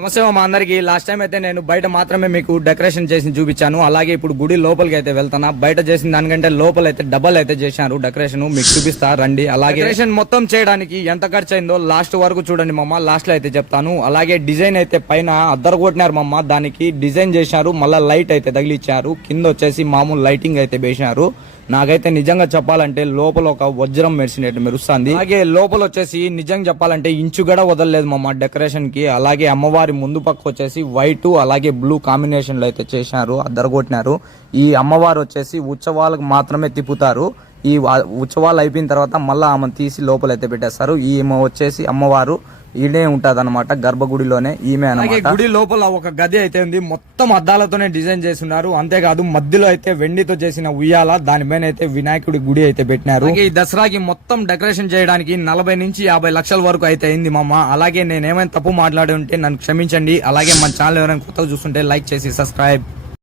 నమస్తే మా అందరికి. లాస్ట్ టైం అయితే నేను బయట మాత్రమే మీకు డెకరేషన్ చేసి చూపించాను. అలాగే ఇప్పుడు గుడి లోపలికి అయితే వెళ్తానా. బయట చేసిన దానికంటే లోపల అయితే డబల్ అయితే చేశారు డెకరేషన్. మీకు చూపిస్తా రండి. అలాగే డెకరేషన్ మొత్తం చేయడానికి ఎంత ఖర్చు అయిందో లాస్ట్ వరకు చూడండి మమ్మ. లాస్ట్ లో అయితే చెప్తాను. అలాగే డిజైన్ అయితే పైన అద్దరు కొట్టినారు మమ్మ. దానికి డిజైన్ చేశారు, మళ్ళా లైట్ అయితే తగిలిచ్చారు. కింద వచ్చేసి మామూలు లైటింగ్ అయితే వేసినారు. నాకైతే నిజంగా చెప్పాలంటే లోపల ఒక వజ్రం మెరిసినట్టు మెరుస్తుంది. అలాగే లోపల వచ్చేసి నిజంగా చెప్పాలంటే ఇంచు కూడా వదలలేదు మమ్మ డెకరేషన్ కి. అలాగే అమ్మవారి ముందు పక్క వచ్చేసి వైట్ అలాగే బ్లూ కాంబినేషన్ లో అయితే చేశారు, అద్దరగొట్టినారు. ఈ అమ్మవారు వచ్చేసి ఉత్సవాలకు మాత్రమే తిప్పుతారు. ఈ ఉత్సవాలు అయిపోయిన తర్వాత మళ్ళా ఆమెను తీసి లోపలైతే పెట్టేస్తారు. ఈమె వచ్చేసి అమ్మవారు ఈడే ఉంటది అనమాట, గర్భగుడిలోనే ఈమె అనమాట. గుడి లోపల ఒక గది అయితే ఉంది, మొత్తం అద్దాలతోనే డిజైన్ చేస్తున్నారు. అంతేకాదు మధ్యలో అయితే వెండితో చేసిన ఉయ్యాల, దానిపైన అయితే వినాయకుడి గుడి అయితే పెట్టినారు. ఈ దసరాకి మొత్తం డెకరేషన్ చేయడానికి 40 నుంచి 50 లక్షల వరకు అయితే అయింది మామ. అలాగే నేనేమైనా తప్పు మాట్లాడి ఉంటే నన్ను క్షమించండి. అలాగే మన ఛానల్ ఎవరైనా కొత్తగా చూస్తుంటే లైక్ చేసి సబ్స్క్రైబ్